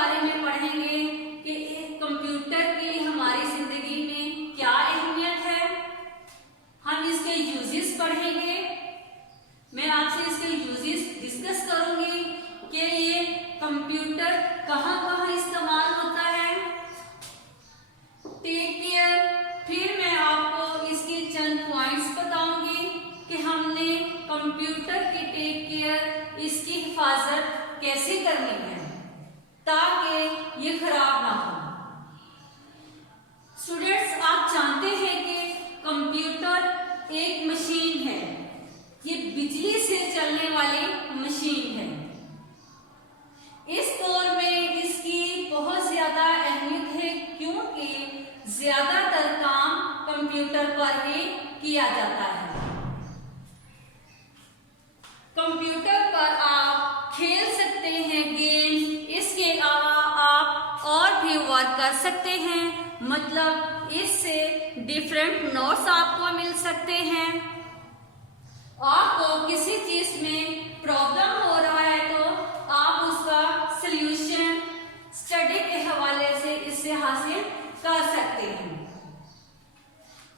बारे में पढ़ेंगे कि कंप्यूटर की हमारी जिंदगी में क्या अहमियत है। हम इसके यूजेस पढ़ेंगे। मैं आपसे इसके यूजेस डिस्कस करूंगी कि ये कंप्यूटर कहाँ कहाँ इस्तेमाल होता है। Take care. फिर मैं आपको इसके चंद पॉइंट्स बताऊंगी कि हमने कंप्यूटर की टेक केयर, इसकी हिफाजत कैसे करनी है ताकि ये खराब ना हो। स्टूडेंट्स, आप जानते हैं कि कंप्यूटर एक मशीन है। ये बिजली से चलने वाली मशीन है। इस दौर में इसकी बहुत ज्यादा अहमियत है क्योंकि ज्यादातर काम कंप्यूटर पर ही किया जाता है। कंप्यूटर पर आप खेल सकते हैं गेम, इसके अलावा आप और भी वर्क कर सकते हैं। मतलब इससे डिफरेंट नोट्स आपको मिल सकते हैं। आपको किसी चीज में प्रॉब्लम हो रहा है तो आप उसका सल्यूशन स्टडी के हवाले से इससे हासिल कर सकते हैं।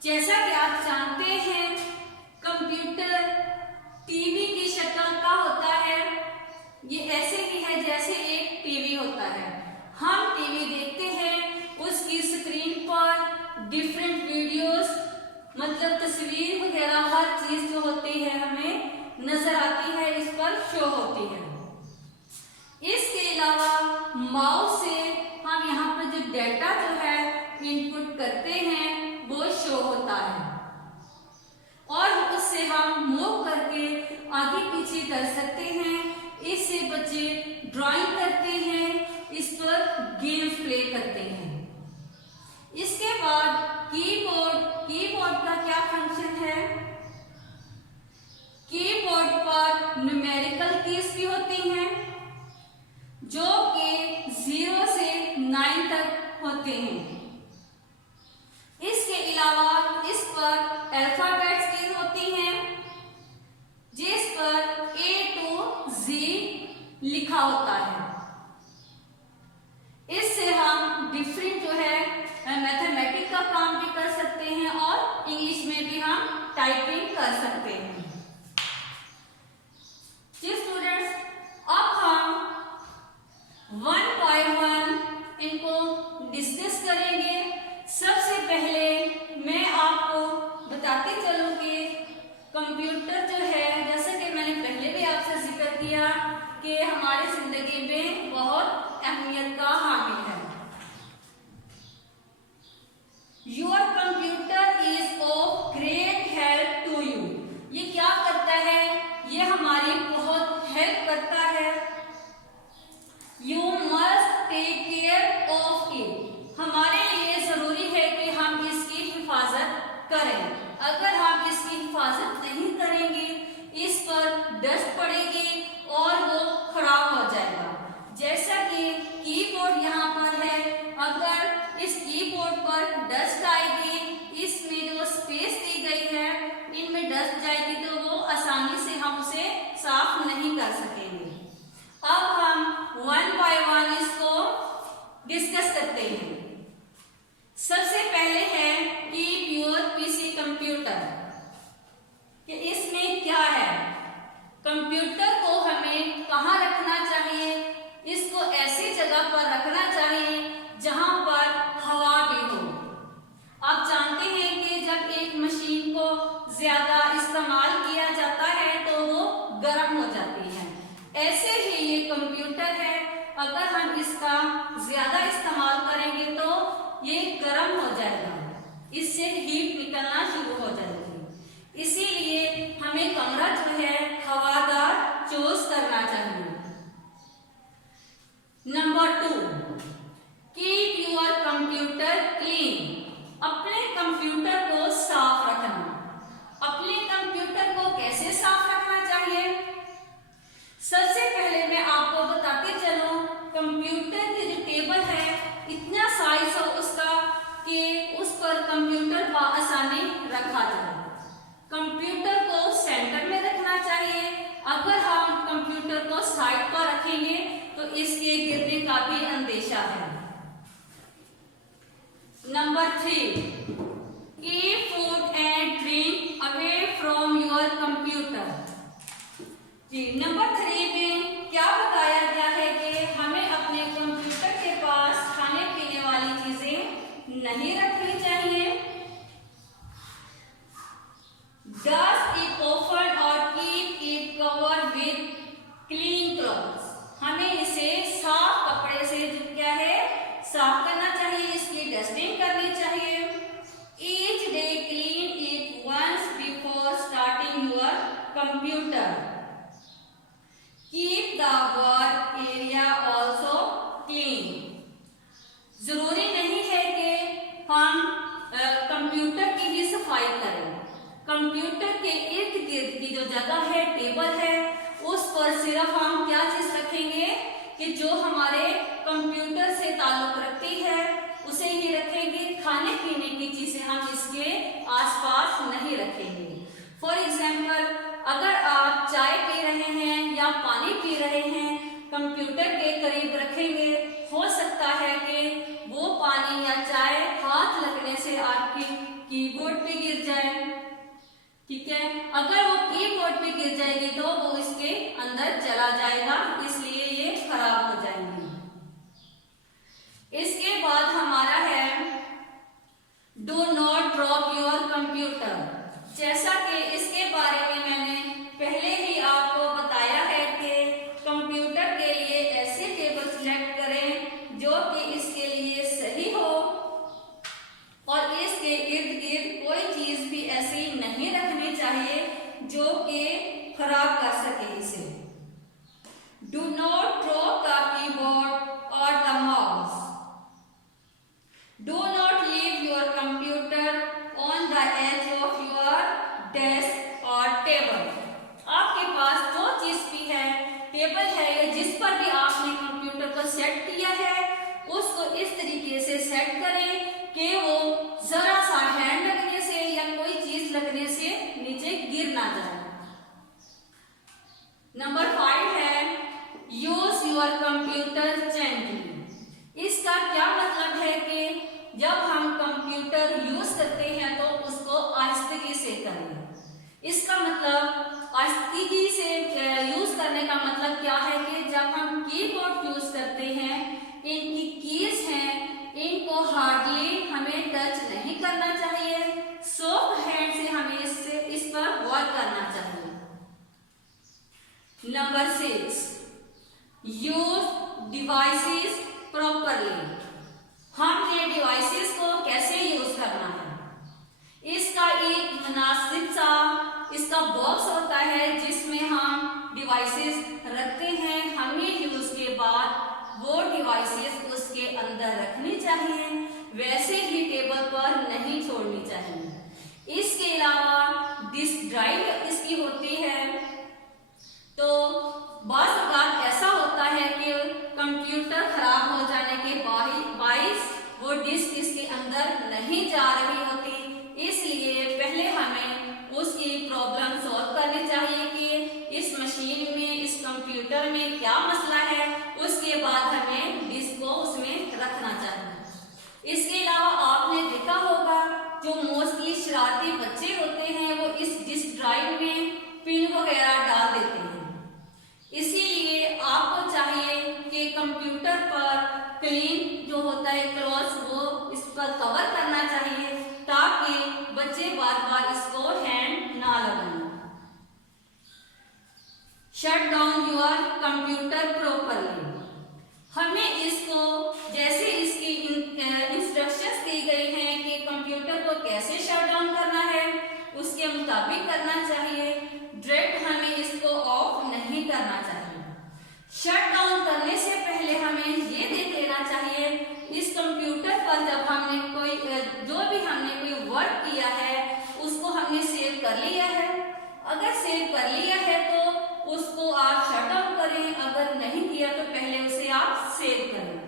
जैसा कि आप जानते हैं कंप्यूटर टीवी की शक्ल का होता है। ये ऐसे ही है जैसे एक टीवी होता है। हम टीवी देखते हैं, उसकी स्क्रीन पर डिफरेंट वीडियोस, मतलब तस्वीर वगैरह हर चीज जो होती है हमें नजर आती है, इस पर शो होती है। इसके अलावा माउस से हम यहाँ पर जो डेटा जो है इनपुट करते हैं वो शो होता है और उससे हम मूव करके आगे पीछे कर सकते हैं। इससे बच्चे ड्राइंग करते हैं, इस पर गेम्स प्ले करते हैं। इसके बाद कीबोर्ड। कीबोर्ड का क्या फंक्शन है? कीबोर्ड पर न्यूमेरिकल कीज भी होती हैं जो कि 0 से 9 तक होते हैं। इसके अलावा इस पर अल्फाबेट्स कीज होती हैं जिस पर A to Z लिखा होता है। इससे हम डिफरेंट जो है मैथमेटिक्स का काम भी कर सकते हैं और इंग्लिश में भी हम टाइपिंग कर सकते हैं। जी स्टूडेंट्स, अब हम वन बाय वन इनको डिस्कस करेंगे। सबसे पहले मैं आपको बताते चलूं कि कंप्यूटर जो है, जैसा कि मैंने पहले भी आपसे जिक्र किया कि हमारी जिंदगी में बहुत अहमियत का हामिल है। Your computer is of great help to you. ये क्या करता है? ये हमारी बहुत हेल्प करता है। You must take care of it. हमारे लिए जरूरी है कि हम इसकी हिफाजत करें। अगर हम इसकी हिफाजत नहीं करेंगे, इस पर डस्ट पड़ेगी और वो खराब हो जाएगा। जैसा कि कीबोर्ड यहाँ पर है, अगर इस कीबोर्ड पर डस्ट आएगी, इसमें जो स्पेस दी गई है इनमें डस्ट जाएगी तो वो आसानी से हम उसे साफ नहीं कर सकेंगे। अब हम वन बाय वन इसको डिस्कस करते हैं। सबसे पहले है कीप योर पीसी कंप्यूटर, कि इसमें क्या है। कंप्यूटर को हमें कहाँ रखना चाहिए? इसको ऐसी जगह पर रखना चाहिए जहां पर हवा भी हो। आप जानते हैं कि जब एक मशीन को ज्यादा इस्तेमाल किया जाता है तो वो गर्म हो जाती है। ऐसे ही ये कंप्यूटर है, अगर हम इसका ज्यादा इस्तेमाल करेंगे तो ये गर्म हो जाएगा, इससे हीट निकलना शुरू हो जाएगी। इसीलिए हमें कमरा जो है हवादार चूज करना चाहिए। Number 2, keep your computer clean. अपने कंप्यूटर को साफ रखना। अपने कंप्यूटर को कैसे साफ रखना चाहिए? सबसे पहले मैं आपको बताते चलूं, कंप्यूटर की जो टेबल है इतना साइज हो उसका कि उस पर कंप्यूटर को आसानी रखा जाए। कंप्यूटर को सेंटर में रखना चाहिए। अगर हम कंप्यूटर को साइड पर रखेंगे तो इसके गिरने का भी अंदेशा है। Number 3, keep food and drink away from your computer. जी, नंबर 3 में क्या बताया गया है कि हमें अपने कंप्यूटर के पास खाने पीने वाली चीजें नहीं रखनी चाहिए। Dust it often or keep it covered with clean cloths। हमें इसे साफ कपड़े से क्या है, साफ करना चाहिए, इसकी डस्टिंग करनी चाहिए। Each day clean it once before starting your computer। Keep the work area also clean। जरूरी नहीं है कि हम कंप्यूटर की ही सफाई करें। कंप्यूटर के इर्द गिर्द की जो जगह है, टेबल है, उस पर सिर्फ हम क्या चीज रखेंगे कि जो हमारे कंप्यूटर से ताल्लुक रखती है उसे ही रखेंगे। खाने पीने की चीजें हम इसके आसपास नहीं रखेंगे। फॉर एग्जाम्पल, अगर आप चाय पी रहे हैं या पानी पी रहे हैं, कंप्यूटर के करीब रखेंगे, हो सकता है कि वो पानी या चाय हाथ लगने से आपकी कीबोर्ड पे गिर जाए। ठीक है, अगर वो कीबोर्ड पे गिर जाएगी तो वो इसके अंदर चला जाएगा, इसलिए ये खराब हो जाएंगी। इसके बाद हमारा है do not drop your computer. जैसा कि इसके बारे में मैंने पहले ही आपको बताया है कि कंप्यूटर के लिए ऐसे टेबल सिलेक्ट करें जो कि इसके लिए सही हो और इसके इर्द गिर्द कोई चीज भी ऐसी नहीं रखनी चाहिए जो कि खराब कर सके इसे। Do not drop the keyboard और the mouse. Do not leave your computer on the edge of your desk और टेबल। आपके पास जो चीज भी है, टेबल है या जिस पर भी आपने कंप्यूटर को सेट किया है, उसको इस तरीके से सेट करें कि वो जरा सा हैंड लगने से या कोई चीज लगने से नीचे गिर ना जाए। नंबर 5 है यूज योर कंप्यूटर जेंटली। इसका क्या मतलब है कि जब हम कंप्यूटर यूज करते हैं तो उसको आहिस्ते से करें। इसका मतलब आहिस्ते से यूज करने का मतलब क्या है कि जब हम कीबोर्ड यूज करते हैं, इनकी कीज हैं, इनको हार्डली हमें टच नहीं करना चाहिए। सॉफ्ट हैंड से हमें इस पर वर्क करना चाहिए। Number 6, use devices properly. हमने डिवाइसेस को कैसे यूज करना है, इसका एक मुनासिब सा इसका बॉक्स होता है जिसमें हम डिवाइसेस रखते हैं। हमें यूज के बाद वो डिवाइसेस उसके अंदर रखनी चाहिए, वैसे ही टेबल पर नहीं छोड़नी चाहिए। इसके अलावा डिस्क ड्राइव इसकी होती है, तो बाज़ औक़ात ऐसा होता है कि कंप्यूटर खराब हो जाने के बाइस वो डिस्क इसके अंदर नहीं जा रही होती, इसलिए पहले हमें उसकी प्रॉब्लम सॉल्व करनी चाहिए कि इस मशीन में, इस कंप्यूटर में क्या मसला है। उसके बाद हमें डिस्क को उसमें रखना चाहिए। इसके अलावा आपने देखा होगा जो मोस्टली शरारती बच्चे होते हैं वो इस डिस्क ड्राइव में पिन वगैरह डाल देते हैं। इसीलिए आपको चाहिए कि कंप्यूटर पर क्लीन जो होता है क्लॉथ वो इस पर कवर करना चाहिए ताकि बच्चे बार बार इसको हैंड ना लगाएं। Shut down your computer properly. हमें इसको जैसे इसकी इंस्ट्रक्शंस दी गई हैं कि कंप्यूटर को कैसे शट डाउन करना है उसके मुताबिक करना चाहिए। डायरेक्ट हमें इसको ऑफ नहीं करना चाहिए। शट डाउन करने से पहले हमें ये देख लेना चाहिए इस कंप्यूटर पर जब हमने कोई वर्क किया है उसको हमने सेव कर लिया है। अगर सेव कर लिया है तो उसको आप शट डाउन करें, अगर नहीं किया तो पहले उसे आप सेव करें।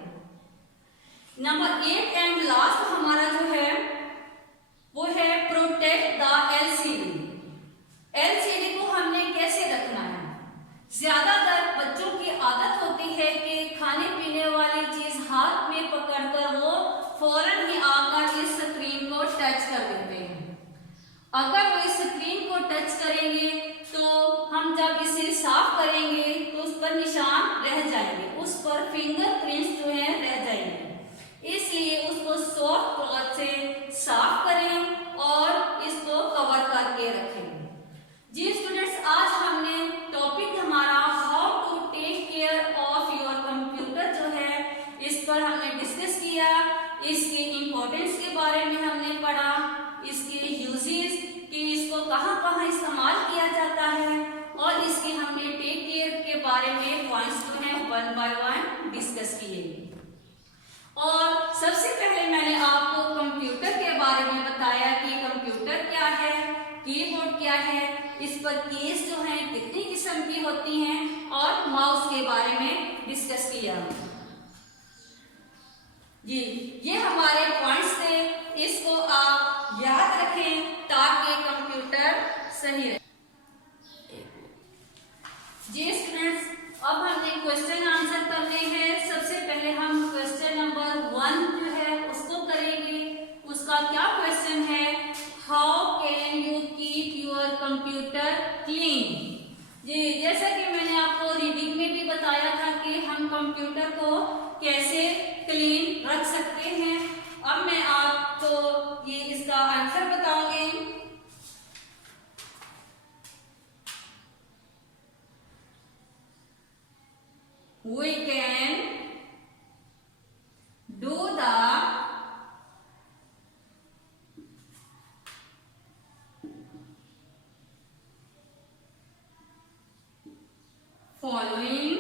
नंबर 8 एंड लास्ट हमारा जो है वो है प्रोटेक्ट द एलसीडी। एलसीडी को हमने कैसे रखना है? ज्यादातर बच्चों की आदत होती है कि खाने पीने वाली चीज हाथ फौरन ही आकर इस स्क्रीन को टच कर देते हैं। अगर वो इस स्क्रीन को टच करेंगे तो हम जब इसे साफ करेंगे तो उस पर निशान रह जाएंगे, उस पर फिंगरप्रिंट्स जो है रह जाएंगे। इसलिए उसको सॉफ्ट क्लॉथ से साफ करें और इसको कवर करके रखें। जी स्टूडेंट्स, आज हमने टॉपिक हमारा how to take care of your computer जो है इस पर हमने डिस्कस किया। इसके इम्पोर्टेंस के बारे में हमने पढ़ा, इसके यूजेस कि इसको कहाँ इस्तेमाल किया जाता है, और इसके हमने टेक केयर के बारे में पॉइंट्स जो है 1 बाय 1 डिस्कस किए। और सबसे पहले मैंने आपको कंप्यूटर के बारे में बताया कि कंप्यूटर क्या है, कीबोर्ड क्या है, इस पर कीज जो है कितनी किस्म की होती हैं, और माउस के बारे में डिस्कस किया। जी ये हमारे पॉइंट्स थे, इसको आप याद रखें ताकि कंप्यूटर सही रहे। जी स्टूडेंट्स, अब हमने क्वेश्चन आंसर करने हैं। सबसे पहले हम क्वेश्चन नंबर 1 जो है उसको करेंगे। उसका क्या क्वेश्चन है, how can you keep your computer clean. जी जैसा कि मैंने आपको रीडिंग में भी बताया था कि हम कंप्यूटर को कैसे क्लीन रख सकते हैं। अब मैं आपको ये इसका आंसर बताऊंगी। We can do the following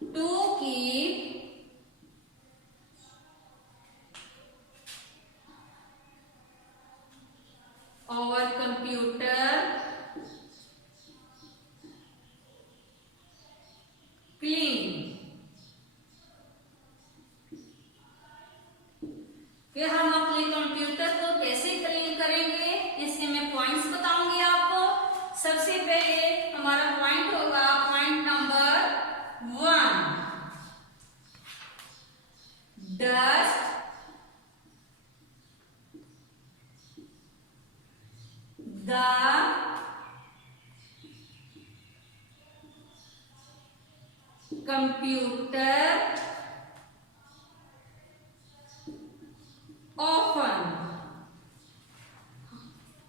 to keep our computer clean. कि हम अपने कंप्यूटर को कैसे क्लीन करेंगे, इसके मैं पॉइंट्स बताऊंगी आपको। सबसे पहले हमारा पॉइंट होगा point number 1, dust the computer often.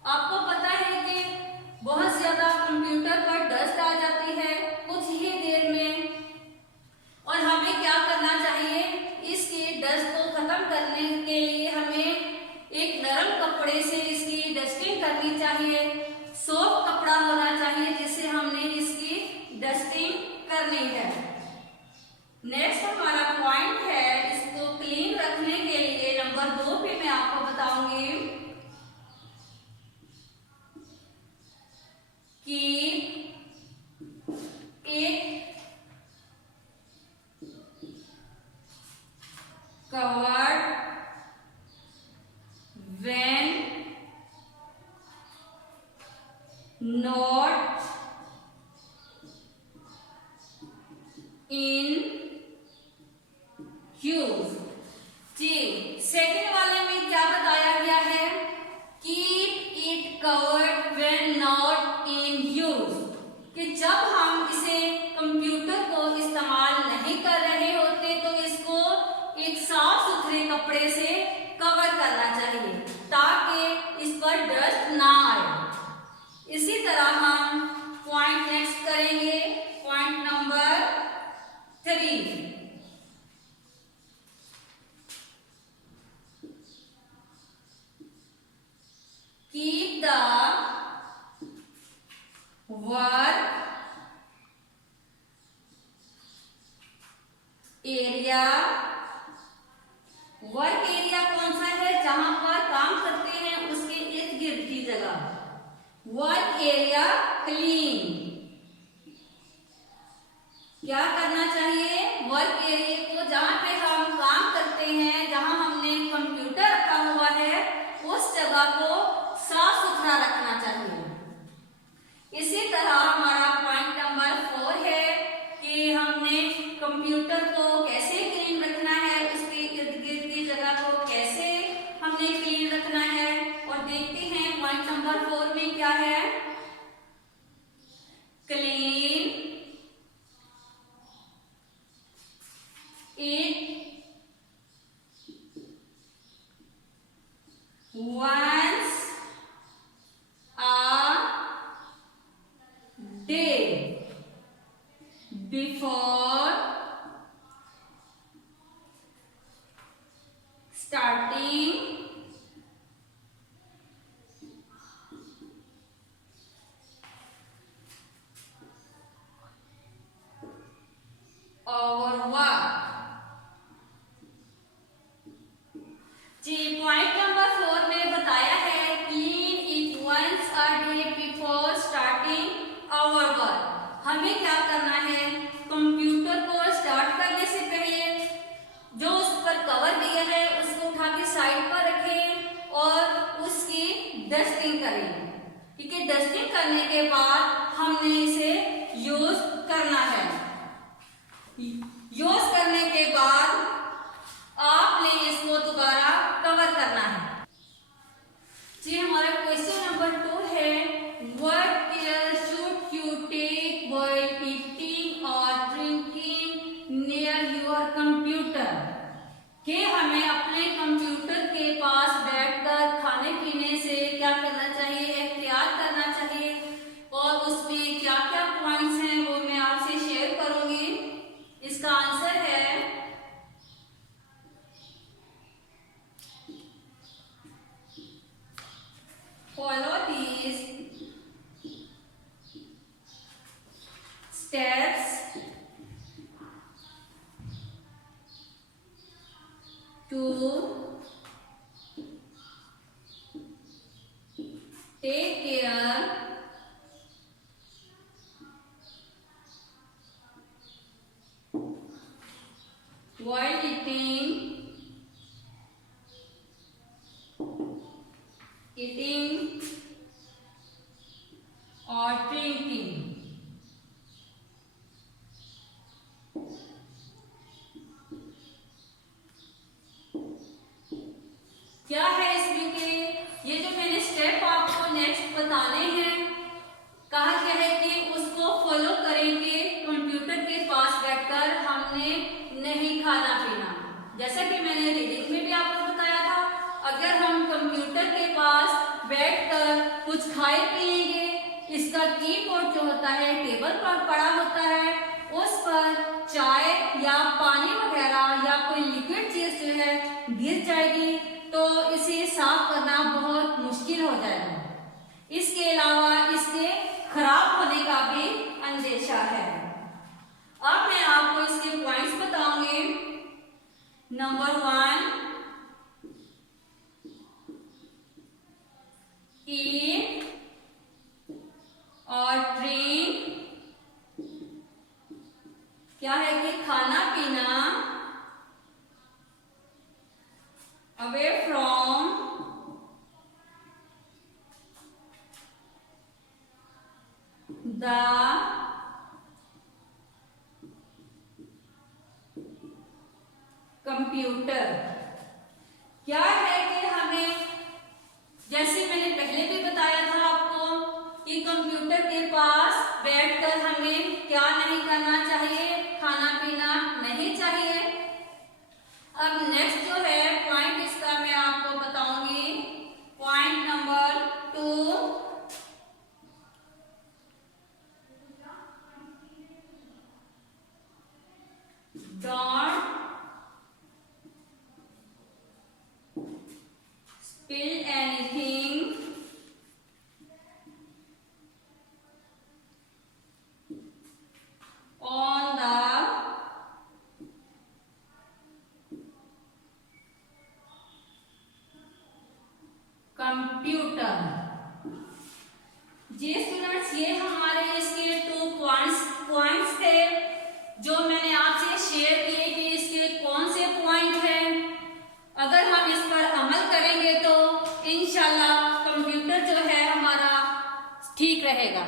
आपको पता है कि बहुत ज्यादा कंप्यूटर पर डस्ट आ जाती है कुछ ही देर में, और हमें क्या करना चाहिए, इसकी डस्ट को खत्म करने के लिए हमें एक नरम कपड़े से इसकी डस्टिंग करनी चाहिए। सॉफ्ट कपड़ा होना चाहिए जिससे हमने इसकी डस्टिंग करनी है। नेक्स्ट हमारा पॉइंट है, इसको क्लीन रखने के लिए नंबर 2 पे मैं आपको बताऊंगी कि एक covered when not in use. जी सेकेंड वाले में क्या बताया गया है, keep it covered when not in use, कि जब हम इसे कंप्यूटर को इस्तेमाल नहीं कर रहे होते तो इसको एक साफ सुथरे कपड़े से कवर करना चाहिए ताकि इस पर डस्ट ना आए। इसी तरह हम पॉइंट नेक्स्ट करेंगे, point number 3, keep the work area, work area कौन सा है, जहां पर काम करते हैं उसके इर्द गिर्द की जगह, वर्क एरिया क्लीन। क्या करना चाहिए, वर्क एरिया को जहां पे हम काम करते हैं, जहां हमने कंप्यूटर रखा हुआ है, उस जगह को साफ सुथरा रखना चाहिए। इसी तरह हमारा पॉइंट नंबर 4 है कि हमने कंप्यूटर को कैसे क्लीन रखना है, उस before starting our work। जी पॉइंट नंबर 4 में बताया है clean it once a day before starting our work. हमें क्या करना है, कंप्यूटर को स्टार्ट करने से पहले जो उस पर कवर दिया है उसको उठा के साइड पर रखें और उसकी डस्टिंग करें। ठीक है, डस्टिंग करने के बाद हमने इसे यूज करना है। यूज करने के बाद आपने इसको दोबारा कवर करना है। जी हमारा क्वेश्चन नंबर 2 है, what care should you take while eating और ड्रिंकिंग नियर योर कंप्यूटर। कि हमें अपने कंप्यूटर के पास बैठकर खाने पीने से क्या करना चाहिए, एहतियात करना चाहिए और उसमें क्या क्या पॉइंट्स हैं वो मैं आपसे शेयर करूंगी। इसका आंसर है follow these steps to take care while eating or drinking। क्या है इसमें के ये जो मैंने स्टेप आपको नेक्स्ट बताने हैं, कहा क्या है कि उसको फॉलो करेंगे। कंप्यूटर के पास बैठकर हमने नहीं खाना पीना, जैसा कि मैंने रीडिंग में भी आपको बताया था। अगर हम कंप्यूटर के पास बैठकर कुछ खाए पिएंगे, इसका कीबोर्ड जो होता है टेबल पर पड़ा होता है, उस पर चाय या पानी वगैरह या कोई लिक्विड चीज जो है गिर जाएगी तो इसे साफ करना बहुत मुश्किल हो जाएगा। इसके अलावा इसके खराब होने का भी अंदेशा है। अब मैं आपको इसके पॉइंट्स बताऊंगी। नंबर 1, ईट और ड्रिंक, क्या है कि खाना पीना अवे फ्रॉम द कंप्यूटर। क्या है कि हमें, जैसे मैंने पहले भी बताया था आपको, कि कंप्यूटर के पास बैठकर हमें क्या नहीं करना चाहिए, खाना पीना नहीं चाहिए। अब नेक्स्ट जो है पॉइंट इसका मैं आपको बताऊंगी। Point number 2, don't spill anything on the computer. जी स्टूडेंट्स, ये हमारे इसके 2 पॉइंट्स थे जो मैंने आपसे शेयर किए कि इसके कौन से पॉइंट हैं। अगर हम इस पर अमल करेंगे तो इंशाल्लाह कंप्यूटर जो है हमारा ठीक रहेगा।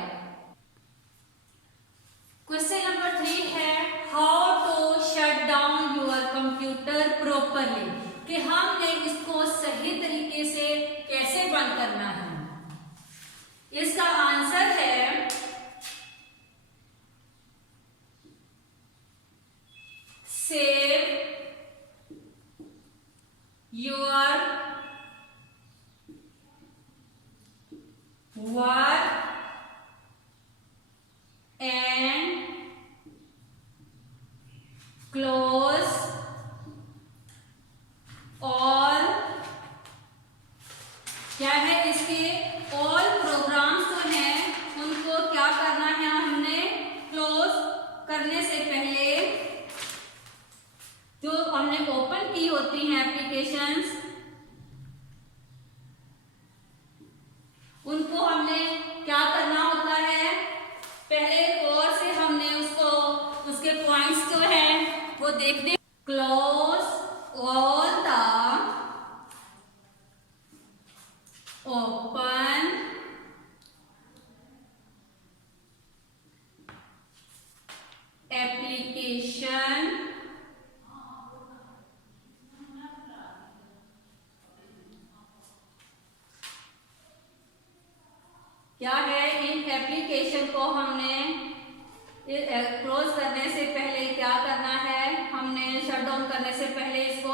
क्वेश्चन नंबर 3 है, how to shut down your computer properly. कि हमने इसको सही तरीके से कैसे बंद करना है। इसका आंसर है save your work and close all, क्या है इसके ऑल प्रोग्राम्स जो हैं उनको क्या करना है, हमने क्लोज करने से पहले जो हमने ओपन की होती हैं एप्लीकेशंस, उनको हमने क्या करना होता है, पहले और से हमने उसको उसके पॉइंट्स जो है वो देखने, close all the open application क्या है, इन एप्लीकेशन को हमने क्लोज करने से पहले क्या करना है, हमने शट डाउन करने से पहले इसको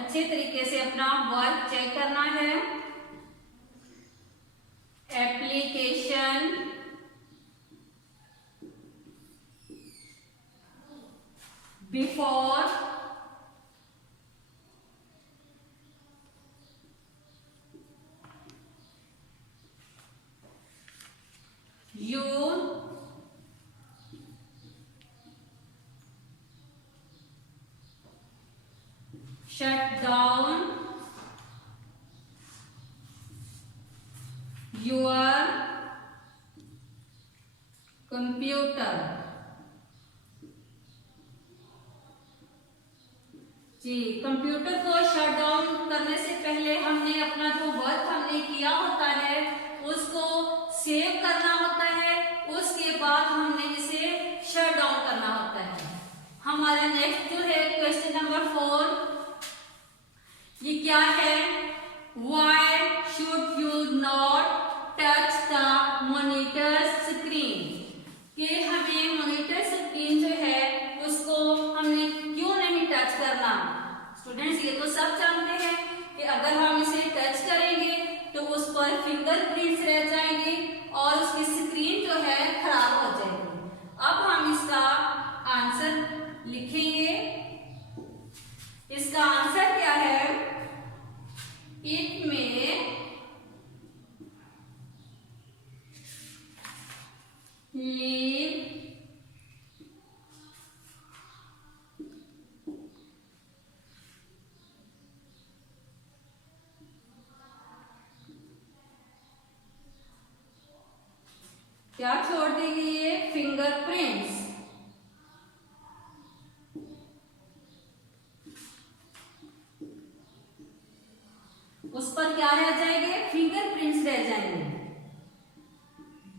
अच्छे तरीके से अपना वर्क चेक करना है। Application before you shut down your computer। जी, कंप्यूटर को शट डाउन करने से पहले हमने अपना जो वर्क हमने किया होता है उसको सेव करना होता है, उसके बाद हमने इसे शट डाउन करना होता है। हमारा नेक्स्ट जो है क्वेश्चन नंबर 4, ये क्या है, why should you not touch the monitor screen, कि हमें मॉनिटर स्क्रीन जो है उसको हमने क्यों नहीं टच करना। स्टूडेंट्स ये तो सब जानते हैं कि अगर हम इसे टच करेंगे तो उस पर फिंगरप्रिंट्स रह जाएंगे और उसकी स्क्रीन जो है खराब हो जाएगी। अब हम इसका आंसर लिखेंगे। इसका आंसर क्या है, इट में लीव क्या छोड़ देगी, ये फिंगरप्रिंट्स। उस पर क्या रह जाएंगे, फिंगरप्रिंट्स रह जाएंगे।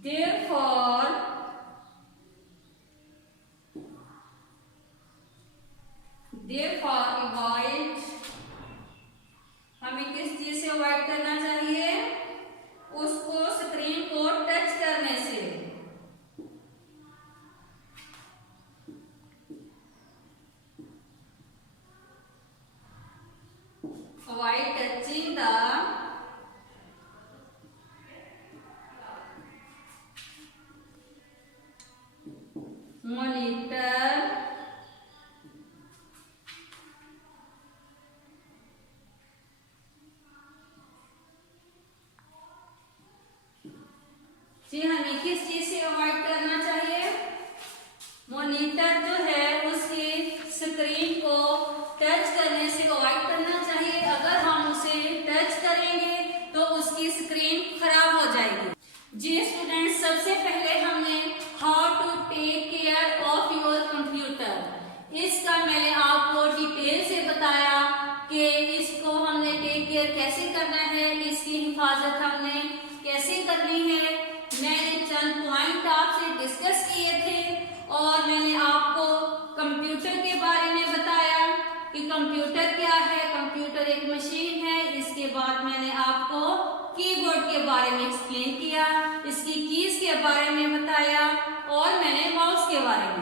Therefore अवॉइड, हमें किस चीज से अवॉइड करना चाहिए, उसको स्क्रीन को टच करने से। अवॉइड टचिंग द मॉनिटर जी, हमें किस चीज से अवॉइड करना चाहिए, मॉनिटर जो है उसकी स्क्रीन को टच करने से अवॉइड करना चाहिए। अगर हम उसे टच करेंगे तो उसकी स्क्रीन खराब हो जाएगी। जी स्टूडेंट्स, सबसे पहले हमने how to take care of your computer, इसका मैंने आपको डिटेल से बताया कि इसको हमने टेक केयर कैसे करना है, इसकी हिफाजत हमने कैसे करनी है। मैंने चंद पॉइंट आपसे डिस्कस किए थे और मैंने आपको कंप्यूटर के बारे में बताया कि कंप्यूटर क्या है, कंप्यूटर एक मशीन है। इसके बाद मैंने आपको कीबोर्ड के बारे में एक्सप्लेन किया, इसकी कीज के बारे में बताया और मैंने माउस के बारे में